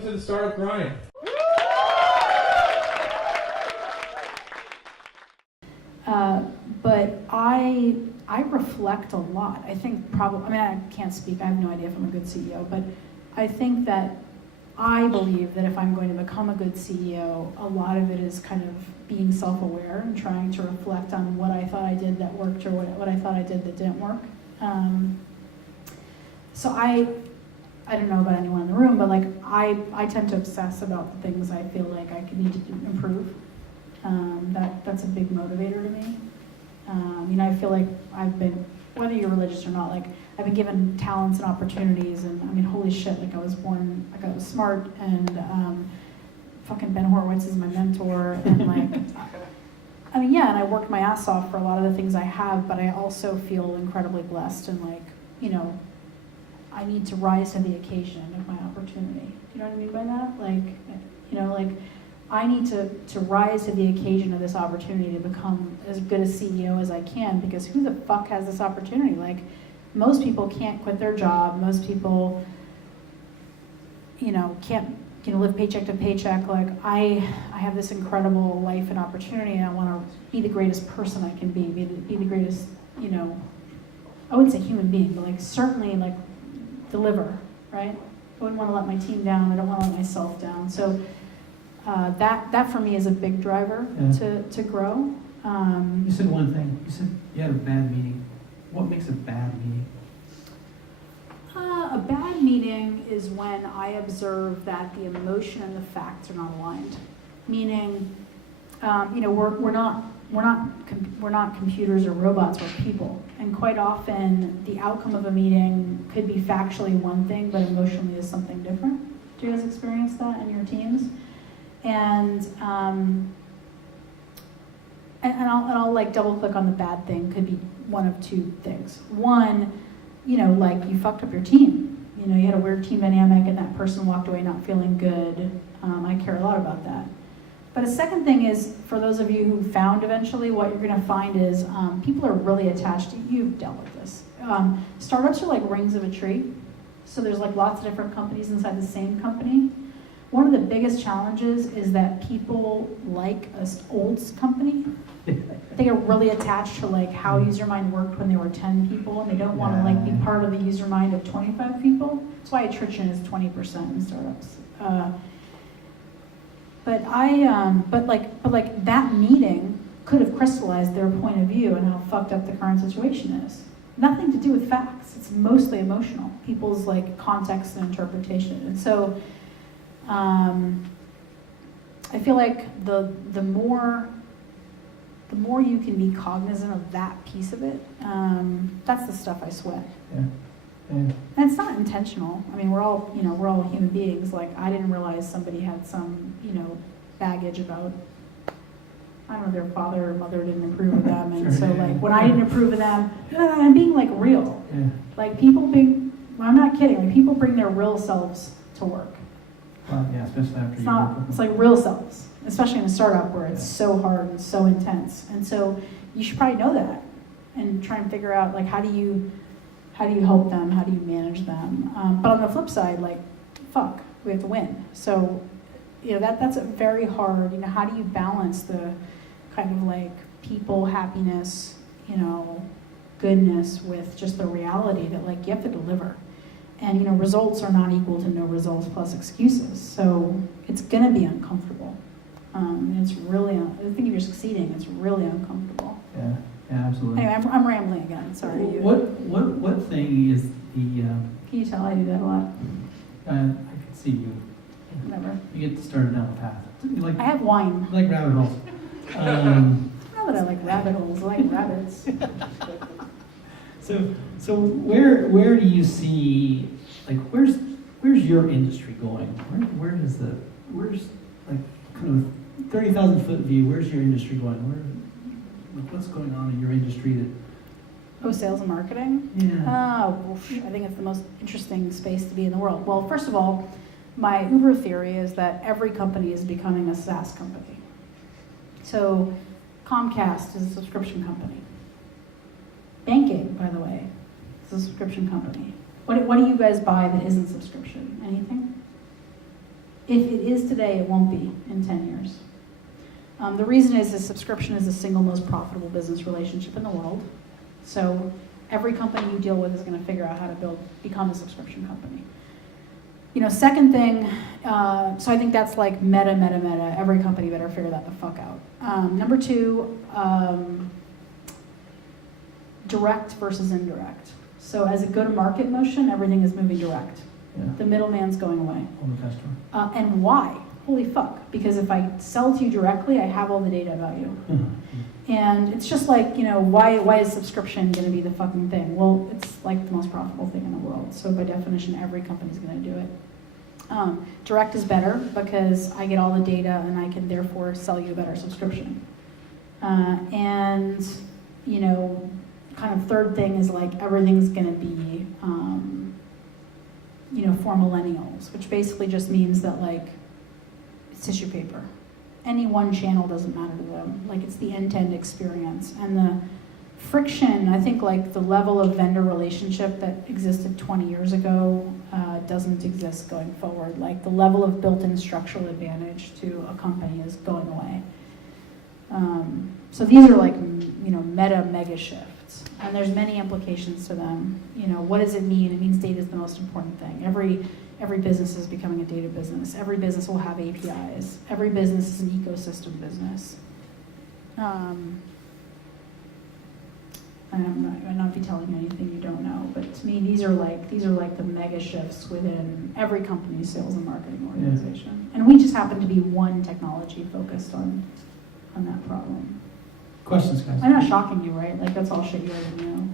Welcome to the Startup Grind. But I reflect a lot. I think probably, I mean, I can't speak, I have no idea if I'm a good CEO, but I think that I believe that if I'm going to become a good CEO, a lot of it is kind of being self-aware and trying to reflect on what I thought I did that worked or what I thought I did that didn't work. So I don't know about anyone in the room, but like I tend to obsess about the things I feel like I need to improve. That's a big motivator to me. You know, I feel like I've been, whether you're religious or not, like I've been given talents and opportunities, and I mean, holy shit, like I was born, like I was smart, and fucking Ben Horowitz is my mentor, and like, I mean, yeah, and I worked my ass off for a lot of the things I have, but I also feel incredibly blessed, and like, you know, I need to rise to the occasion of my opportunity. Do you know what I mean by that? Like, you know, like, I need to rise to the occasion of this opportunity to become as good a CEO as I can, because who the fuck has this opportunity? Like, most people can't quit their job. Most people, you know, can't, you know, live paycheck to paycheck. Like, I have this incredible life and opportunity, and I want to be the greatest person I can be the greatest, you know, I wouldn't say human being, but like certainly like deliver, right? I wouldn't want to let my team down. I don't want to let myself down. So that for me is a big driver to grow. You said one thing. You said you had a bad meeting. What makes a bad meeting? A bad meeting is when I observe that the emotion and the facts are not aligned. Meaning, you know, we're not computers or robots. We're people, and quite often the outcome of a meeting could be factually one thing, but emotionally is something different. Do you guys experience that in your teams? And I'll like double click on the bad thing. Could be one of two things. One, you know, like you fucked up your team. You know, you had a weird team dynamic and that person walked away not feeling good. I care a lot about that. But a second thing is, for those of you who found eventually, what you're gonna find is people are really attached to, you've dealt with this. Startups are like rings of a tree. So there's like lots of different companies inside the same company. One of the biggest challenges is that people like an old company. They get really attached to like how Usermind worked when there were 10 people, and they don't want to like be part of the Usermind of 25 people. That's why attrition is 20% in startups. But like that meeting could have crystallized their point of view and how fucked up the current situation is. Nothing to do with facts. It's mostly emotional. People's like context and interpretation. And so I feel like the more you can be cognizant of that piece of it, that's the stuff I sweat. Yeah. And it's not intentional. I mean, we're all human beings. Like, I didn't realize somebody had some, you know, baggage about, I don't know, their father or mother didn't approve of them, and so like when I didn't approve of them, I'm being like real. Yeah. Like I'm not kidding. Like people bring their real selves to work. Well, yeah, especially after It's like real selves, especially in a startup where it's so hard and so intense. And so you should probably know that and try and figure out like how do you help them, how do you manage them. But on the flip side, like, fuck, we have to win. So, you know, that's a very hard, you know, how do you balance the kind of like people happiness, you know, goodness with just the reality that like you have to deliver. And, you know, results are not equal to no results plus excuses. So it's going to be uncomfortable. It's really, I think if you're succeeding, it's really uncomfortable. Yeah, absolutely. Anyway, I'm rambling again, sorry. What thing is the... Can you tell I do that a lot? I can see you. Whatever. You get started down the path. You like, I have wine. you like rabbit holes. I don't know that I like rabbit holes, I like rabbits. So where do you see, like, where's your industry going? Where's like kind of 30,000 foot view? Where's your industry going? What's going on in your industry that? Oh, sales and marketing? Yeah. Oh, I think it's the most interesting space to be in the world. Well, first of all, my Uber theory is that every company is becoming a SaaS company. So Comcast is a subscription company. Banking, by the way, is a subscription company. What do you guys buy that isn't subscription? Anything? If it is today, it won't be in 10 years. The reason is subscription is the single most profitable business relationship in the world. So every company you deal with is going to figure out how to become a subscription company. Second thing, so I think that's like meta. Every company better figure that the fuck out. Number two, direct versus indirect. So as a go-to-market motion, everything is moving direct. Yeah. The middleman's going away. On the customer. And why? Holy fuck. Because if I sell to you directly, I have all the data about you. And it's just like, why is subscription going to be the fucking thing? Well, it's like the most profitable thing in the world. So by definition, every company's going to do it. Direct is better because I get all the data and I can therefore sell you a better subscription. And, kind of third thing is like everything's going to be, for millennials, which basically just means that like it's tissue paper. Any one channel doesn't matter to them. Like it's the end-to-end experience. And the friction, I think like the level of vendor relationship that existed 20 years ago doesn't exist going forward. Like the level of built-in structural advantage to a company is going away. So these are like, mega shifts. And there's many implications to them. What does it mean? It means data is the most important thing. Every business is becoming a data business. Every business will have APIs. Every business is an ecosystem business. I'm not be telling you anything you don't know, but to me, these are like the mega shifts within every company's sales and marketing organization. Yeah. And we just happen to be one technology focused on that problem. Questions, guys? I'm not shocking you, right? Like that's all shit you already know.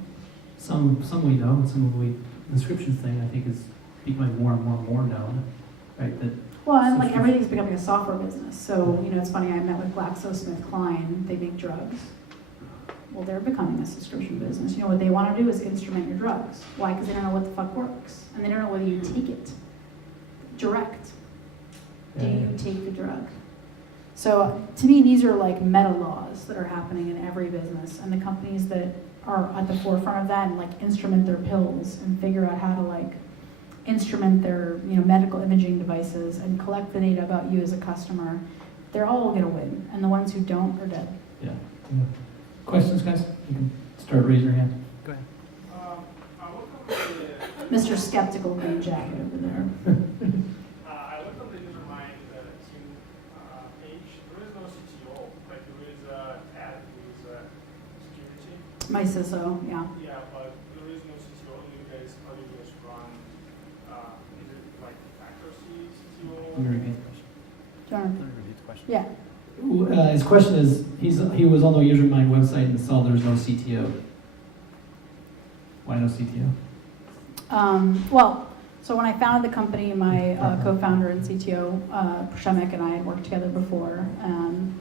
Some we know, some of the inscription thing I think is becoming more and more known, right? That well, and like everything's becoming a software business. So it's funny. I met with GlaxoSmithKline. They make drugs. Well, they're becoming a subscription business. What they want to do is instrument your drugs. Why? Because they don't know what the fuck works, and they don't know whether you take it direct. Do you take the drug? So to me, these are like meta laws that are happening in every business, and the companies that are at the forefront of that and like instrument their pills and figure out how to like instrument their medical imaging devices and collect the data about you as a customer, they're all gonna win, and the ones who don't are dead. Yeah. Questions, guys? You can start raising your hand. Go ahead. Mr. Skeptical green jacket over there. I looked on the Usermind team page. There is no CTO. Like there is a tab, there is security. My CISO, yeah. Yeah, but there is no CTO. You guys, how do you guys run? Is it like accuracy CTO? Let me repeat the question. Yeah. His question is, he was on the Usermind website and saw there's no CTO. Why no CTO? So when I founded the company, my co-founder and CTO, Prashemek, and I had worked together before. And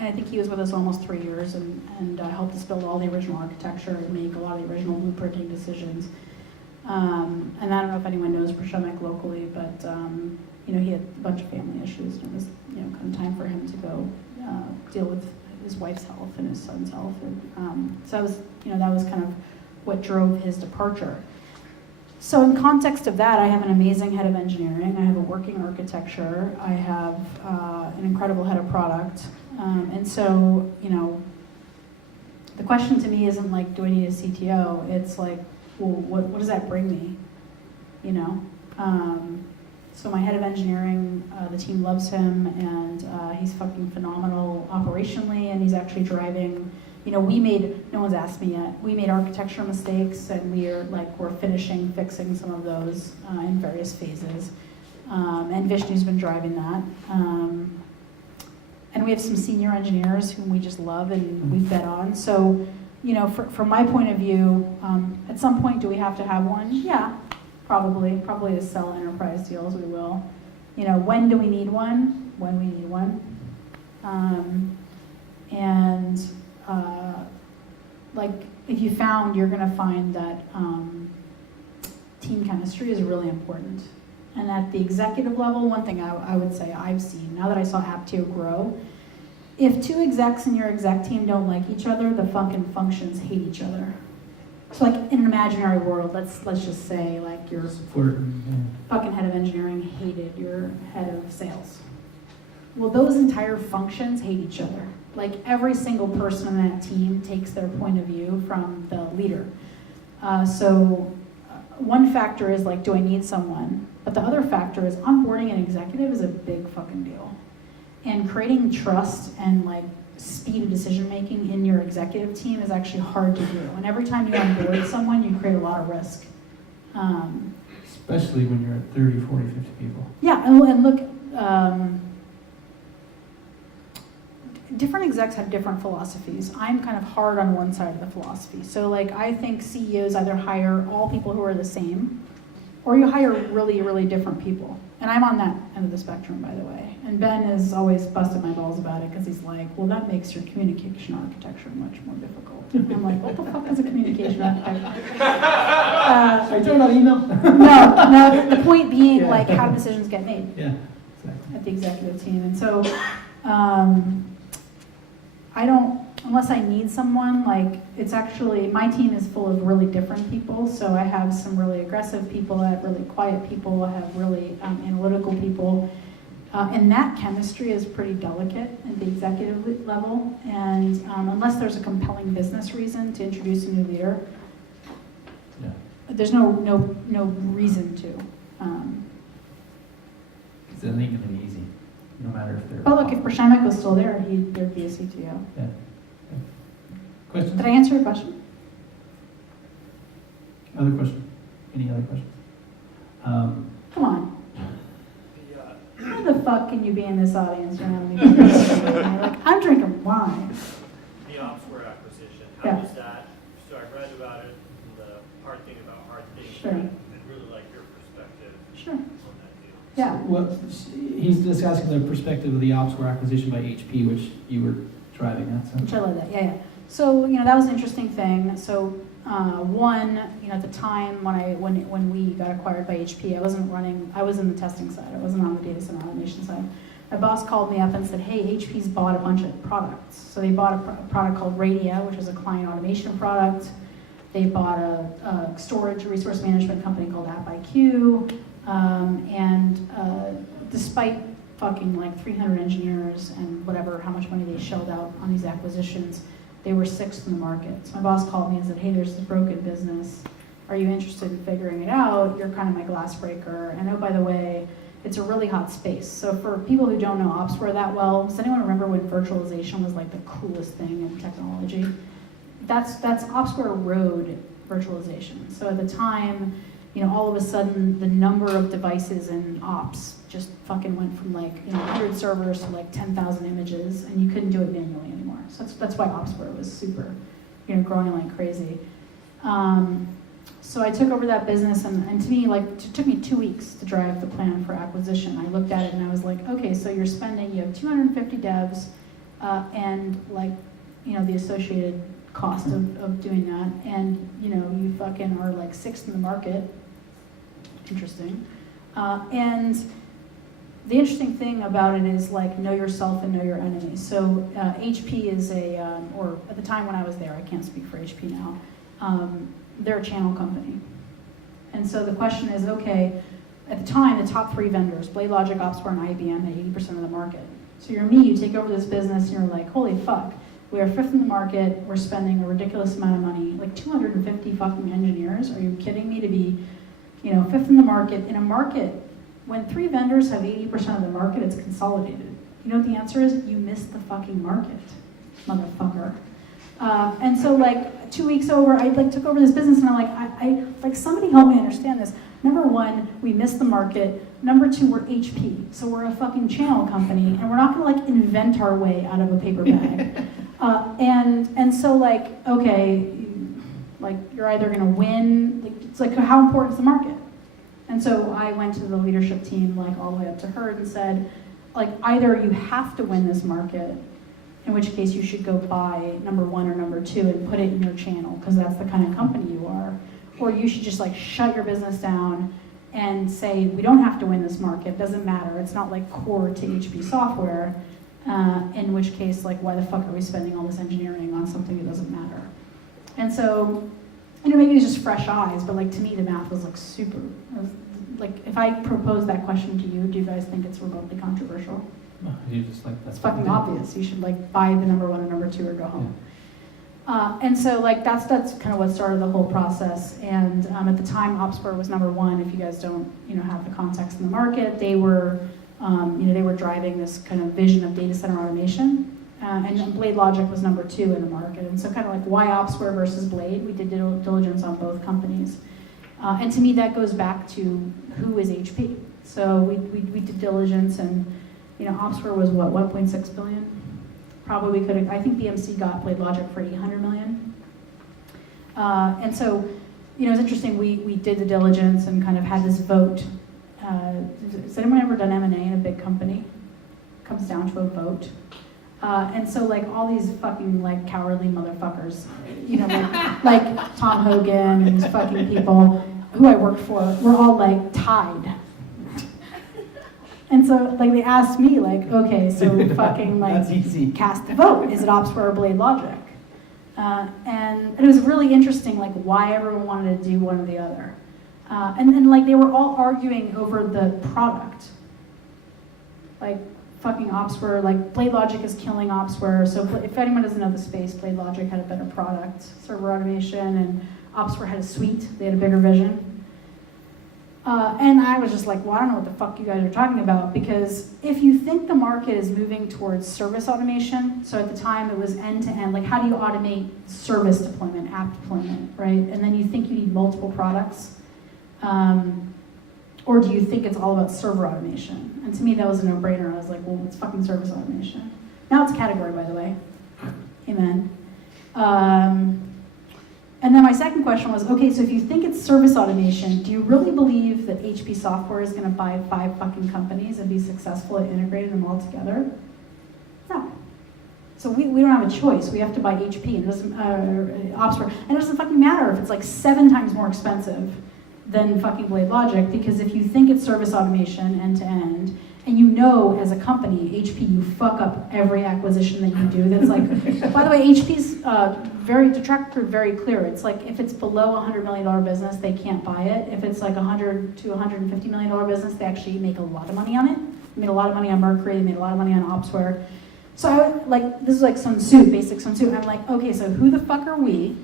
I think he was with us almost 3 years and helped us build all the original architecture and make a lot of the original blueprinting decisions. And I don't know if anyone knows Prashemek locally, but he had a bunch of family issues, and it was kind of time for him to go deal with his wife's health and his son's health. And so that was kind of what drove his departure. So in context of that, I have an amazing head of engineering, I have a working architecture, I have an incredible head of product. And so, the question to me isn't like, do I need a CTO? It's like, well, what does that bring me? So my head of engineering, the team loves him, and he's fucking phenomenal operationally, and he's actually driving. No one's asked me yet, we made architecture mistakes, and we're fixing some of those in various phases. And Vishnu's been driving that. And we have some senior engineers whom we just love and we bet on. So, from my point of view, at some point, do we have to have one? Yeah, probably to sell enterprise deals, we will. When do we need one? When we need one. If you found, you're going to find that team chemistry is really important. And at the executive level, one thing I would say I've seen, now that I saw Apptio grow, if two execs in your exec team don't like each other, the functions hate each other. So like in an imaginary world, let's just say like your Support. fucking head of engineering hated your head of sales. Well, those entire functions hate each other. Like every single person on that team takes their point of view from the leader. So one factor is like, do I need someone? But the other factor is onboarding an executive is a big fucking deal. And creating trust and like speed of decision making in your executive team is actually hard to do. And every time you onboard someone, you create a lot of risk. Especially when you're at 30, 40, 50 people. Yeah, and look, different execs have different philosophies. I'm kind of hard on one side of the philosophy. So like I think CEOs either hire all people who are the same, or you hire really, really different people. And I'm on that end of the spectrum, by the way. And Ben has always busted my balls about it because he's like, well, that makes your communication architecture much more difficult. And I'm like, what the fuck is a communication architecture? Are you talking about email? No, the point being like how decisions get made. Yeah, exactly. At the executive team. And so I don't, unless I need someone, like it's actually, my team is full of really different people. So I have some really aggressive people, I have really quiet people, I have really analytical people. And that chemistry is pretty delicate at the executive level. And unless there's a compelling business reason to introduce a new leader, Yeah. there's no reason to. Because it ain't gonna be easy, no matter if they're. But look, if Prashamek was still there, there'd be a CTO. Yeah. Questions? Did I answer your question? Other question? Any other questions? Come on. How the fuck can you be in this audience around me? Like, I'm drinking wine. The Opsware acquisition, Yeah. how was that? So I read about it, the hard thing about hard things. Sure. And really like your perspective Sure. on that deal. Yeah. Well, he's discussing the perspective of the Opsware acquisition by HP, which you were driving at. So. Which I love that. Yeah. So that was an interesting thing. So one, at the time when we got acquired by HP, I was in the testing side. I wasn't on the data center automation side. My boss called me up and said, hey, HP's bought a bunch of products. So they bought a product called Radia, which is a client automation product. They bought a storage resource management company called AppIQ. Despite fucking like 300 engineers and whatever, how much money they shelled out on these acquisitions, they were sixth in the market. So my boss called me and said, hey, there's this broken business. Are you interested in figuring it out? You're kind of my glass breaker. And oh, by the way, it's a really hot space. So for people who don't know Opsware that well, does anyone remember when virtualization was like the coolest thing in technology? That's Opsware rode virtualization. So at the time, all of a sudden the number of devices in ops just fucking went from like 100 servers to like 10,000 images, and you couldn't do it manually anymore. So that's why Opsware was super, growing like crazy. So I took over that business, and to me, it took me 2 weeks to drive the plan for acquisition. I looked at it and I was like, okay, so you have 250 devs, and the associated cost of doing that, and you fucking are like sixth in the market. Interesting. And the interesting thing about it is know yourself and know your enemy. So HP is or at the time when I was there, I can't speak for HP now, they're a channel company. And so the question is, okay, at the time, the top three vendors, BladeLogic, Opsware, and IBM had 80% of the market. So you're me, you take over this business, and you're like, holy fuck, we are fifth in the market, we're spending a ridiculous amount of money, like 250 fucking engineers. Are you kidding me to be, fifth in the market, in a market, when three vendors have 80% of the market, it's consolidated. You know what the answer is? You missed the fucking market, motherfucker. And so 2 weeks over, I took over this business, and I'm like, somebody help me understand this. Number one, we missed the market. Number two, we're HP, so we're a fucking channel company, and we're not gonna invent our way out of a paper bag. And so okay, you're either gonna win. It's how important is the market? And so I went to the leadership team, all the way up to her, and said, either you have to win this market, in which case you should go buy number one or number two and put it in your channel, because that's the kind of company you are, or you should just shut your business down and say, we don't have to win this market, it doesn't matter, it's not core to HP software, in which case why the fuck are we spending all this engineering on something that doesn't matter? And so I know maybe it was just fresh eyes, but like to me the math was like super. It was, like if I propose that question to you, do you guys think it's remotely controversial? No, you just like that's It's fucking obvious. You should like buy the number one and number two or go home. And so like that's kind of what started the whole process. And at the time, OpsWare was number one. If you guys don't have the context in the market, they were they were driving this kind of vision of data center automation. And Blade Logic was number two in the market. And so kind of like why OpsWare versus Blade? We did diligence on both companies. And to me, that goes back to who is HP. So we did diligence, and OpsWare was what, 1.6 billion? Probably we could have, I think BMC got Blade Logic for 800 million. And so, it's interesting, we did the diligence and kind of had this vote. Has anyone ever done M&A in a big company? It comes down to a vote. And so like all these fucking like cowardly motherfuckers, like Tom Hogan and these fucking people who I worked for, were all like tied. And so like they asked me like, okay, so fucking like That's easy. cast the vote. Is it OpsWare or Blade Logic? And it was really interesting like why everyone wanted to do one or the other. And then like they were all arguing over the product. Like fucking OpsWare, like Blade Logic is killing OpsWare. So if anyone doesn't know the space, Blade Logic had a better product, server automation, and OpsWare had a suite. They had a bigger vision. And I was just like, well, I don't know what the fuck you guys are talking about, because if you think the market is moving towards service automation, so at the time it was end-to-end, like how do you automate service deployment, app deployment, right? And then you think you need multiple products, or do you think it's all about server automation? And to me, that was a no-brainer. I was like, well, it's fucking service automation. Now it's a category, by the way. Amen. And then my second question was, okay, so if you think it's service automation, do you really believe that HP software is going to buy 5 fucking companies and be successful at integrating them all together? No. So we don't have a choice. We have to buy HP and it doesn't, OpsWare. And it doesn't fucking matter if it's like 7 times more expensive than fucking Blade Logic, because if you think it's service automation end to end, and as a company, HP, you fuck up every acquisition that you do. That's like, by the way, HP's track record very clear. It's like if it's below $100 million business, they can't buy it. If it's like $100 to $150 million business, they actually make a lot of money on it. They made a lot of money on Mercury. They made a lot of money on OpsWare. So this is like Sun Tzu, basic Sun Tzu. I'm like, okay, so who the fuck are we?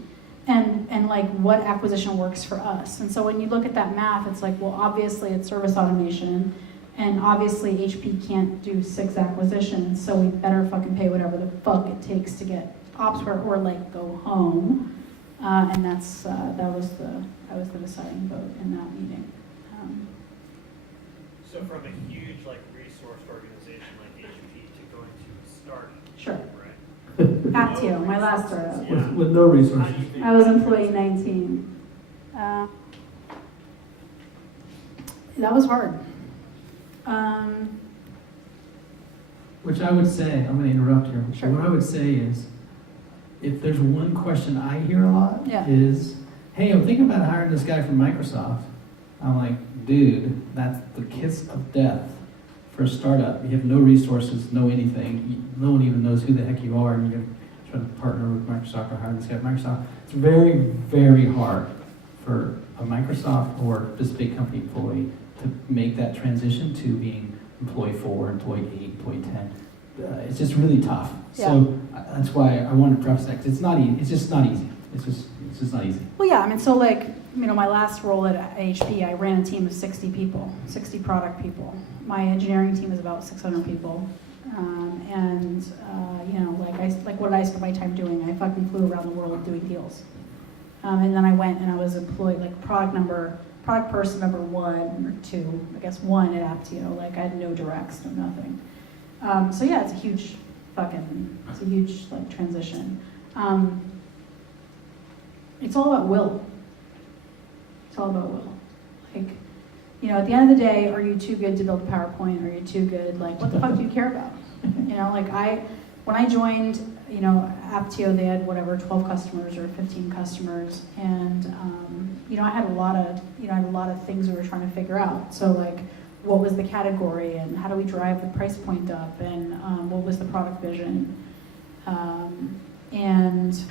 And like what acquisition works for us? And so when you look at that math, it's like, well, obviously it's service automation. And obviously HP can't do 6 acquisitions, so we better fucking pay whatever the fuck it takes to get OpsWare or like go home. And that was the deciding vote in that meeting. So from a huge like resourced organization like HP to going to start, Sure. right? Aptio, my last startup. Yeah. With no resources. How do you think- I was employee 19. That was hard. Which I would say, I'm going to interrupt here. Sure. What I would say is, if there's one question I hear a lot, Yeah. is, hey, I'm thinking about hiring this guy from Microsoft. I'm like, dude, that's the kiss of death for a startup. You have no resources, no anything. No one even knows who the heck you are, and you're going to try to partner with Microsoft or hire this guy from Microsoft. It's very, very hard for a Microsoft or just big company employee to make that transition to being employee 4, employee 8, employee 10. It's just really tough. Yeah. So that's why I wanted to preface that, 'cause it's not easy. It's just not easy. It's just not easy. Well, yeah, I mean, so like, my last role at HP, I ran a team of 60 people, 60 product people. My engineering team is about 600 people. Like what did I spend my time doing? I fucking flew around the world doing deals. And then I went and I was employed, like product person number 1 or 2, I guess 1 at Aptio. Like I had no directs, no nothing. So yeah, it's a huge like transition. It's all about will. It's all about will. Like, at the end of the day, are you too good to build a PowerPoint? Are you too good? Like, what the fuck do you care about? When I joined, Aptio, they had 12 customers or 15 customers, and I had a lot of things we were trying to figure out. So like, what was the category, and how do we drive the price point up, and what was the product vision, and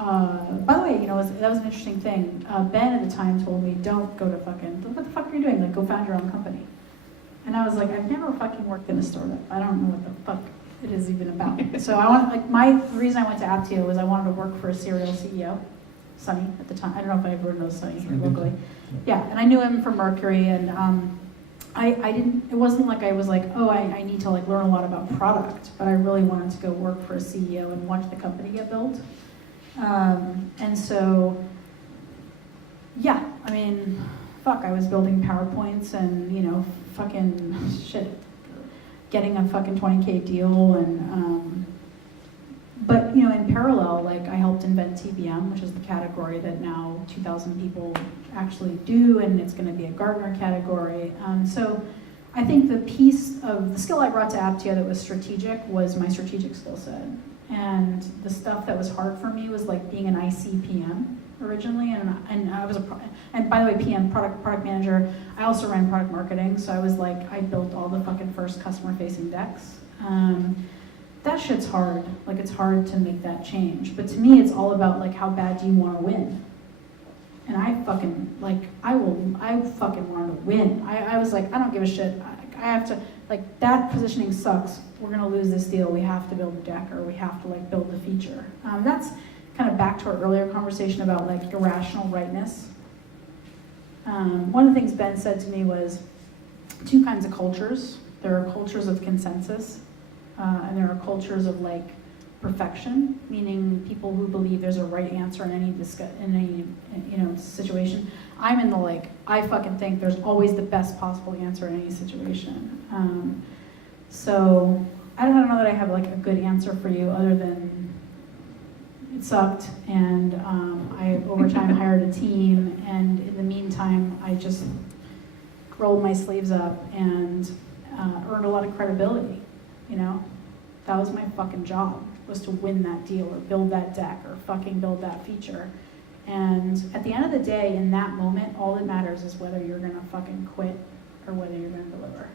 by the way, you know, that was an interesting thing. Ben at the time told me, don't go to fucking, what the fuck are you doing? Like, go found your own company. And I was like, I've never fucking worked in a startup. I don't know what the fuck it is even about. So the reason I went to Aptio was I wanted to work for a serial CEO, Sonny at the time. I don't know if everyone knows Sonny here locally. Yeah, and I knew him from Mercury, and I didn't, it wasn't like I was like, oh, I need to like learn a lot about product, but I really wanted to go work for a CEO and watch the company get built. And so, yeah, I mean, fuck, I was building PowerPoints and, you know, fucking shit, getting a fucking 20K deal, and, but, you know, in parallel, like, I helped invent TBM, which is the category that now 2,000 people actually do, and it's gonna be a Gartner category. So I think the piece of the skill I brought to Aptio that was strategic was my strategic skill set. And the stuff that was hard for me was like being an IC PM originally, and I was and by the way, PM, product manager. I also ran product marketing, so I was like, I built all the fucking first customer facing decks. That shit's hard. Like, it's hard to make that change. But to me, it's all about like, how bad do you want to win? And I fucking, like, I fucking wanted to win. I was like, I don't give a shit. I have to, like, that positioning sucks. We're gonna lose this deal. We have to build a deck, or we have to like build the feature. That's kind of back to our earlier conversation about like irrational rightness. One of the things Ben said to me was two kinds of cultures. There are cultures of consensus, and there are cultures of like perfection, meaning people who believe there's a right answer in any situation. I'm in the like, I fucking think there's always the best possible answer in any situation. So I don't know that I have like a good answer for you other than it sucked, and I over time hired a team, and in the meantime I just rolled my sleeves up and earned a lot of credibility. You know, that was my fucking job, was to win that deal or build that deck or fucking build that feature. And at the end of the day, in that moment, all that matters is whether you're gonna fucking quit or whether you're gonna deliver.